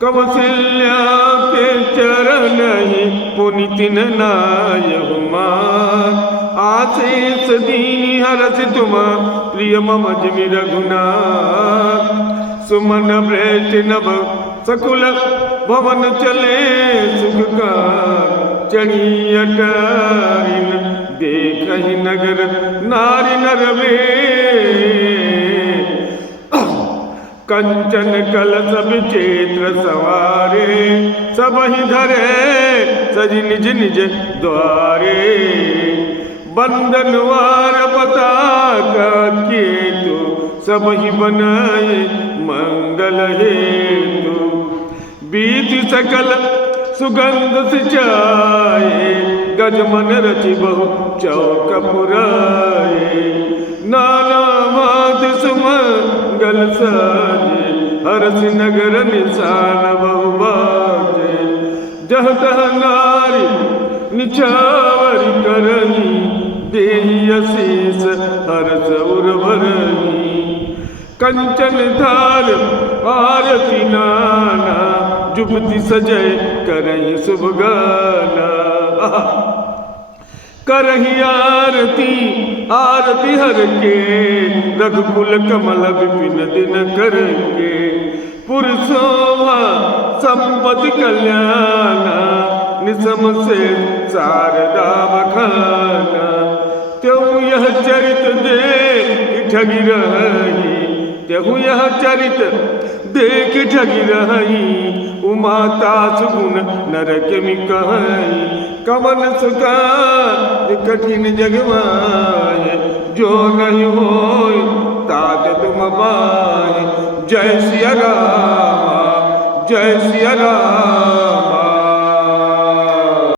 कौशल्या के चरण ही पुनितिन नायहुमा आशीष दीनी हरस तुम प्रिय मम जिमि रघुनाथ सुमन भ्रेष्ठ नभ सकुल भवन चले सुख का चढ़ी अटारिन देखहि नगर नारी नरवे कंचन कलश विचित्र सवारे सब ही धरे सज निज निज द्वारे बंधनवार पताका केतु सब ही बनाए मंगल हेतु बीत सकल सुगंध सिंचाए गजमन रचि बहु चौक पुराए नाना मात सुमंगल साजे हरस नगर निशान बहु बाजे जह तह नारी निछावर करही देहि अशीष हरस उर्वरही कंचन धार आरती नाना जुबती सजय करही शुभ गाना करही आरती आरती हर के रघुकुल कमल विपिन दिन करके पुरुषोभा संपत्ति कल्याणा निसम से शारदा बखाना त्यों यह चरित दे ठगी रही त्यहु यह चरित देख ठगी रही उमाता सुगुण नरक में कहीं कवन सुखा कठिन जगवाए जो नहीं होय तात तुम पाए जय सिया राम जय सिया राम।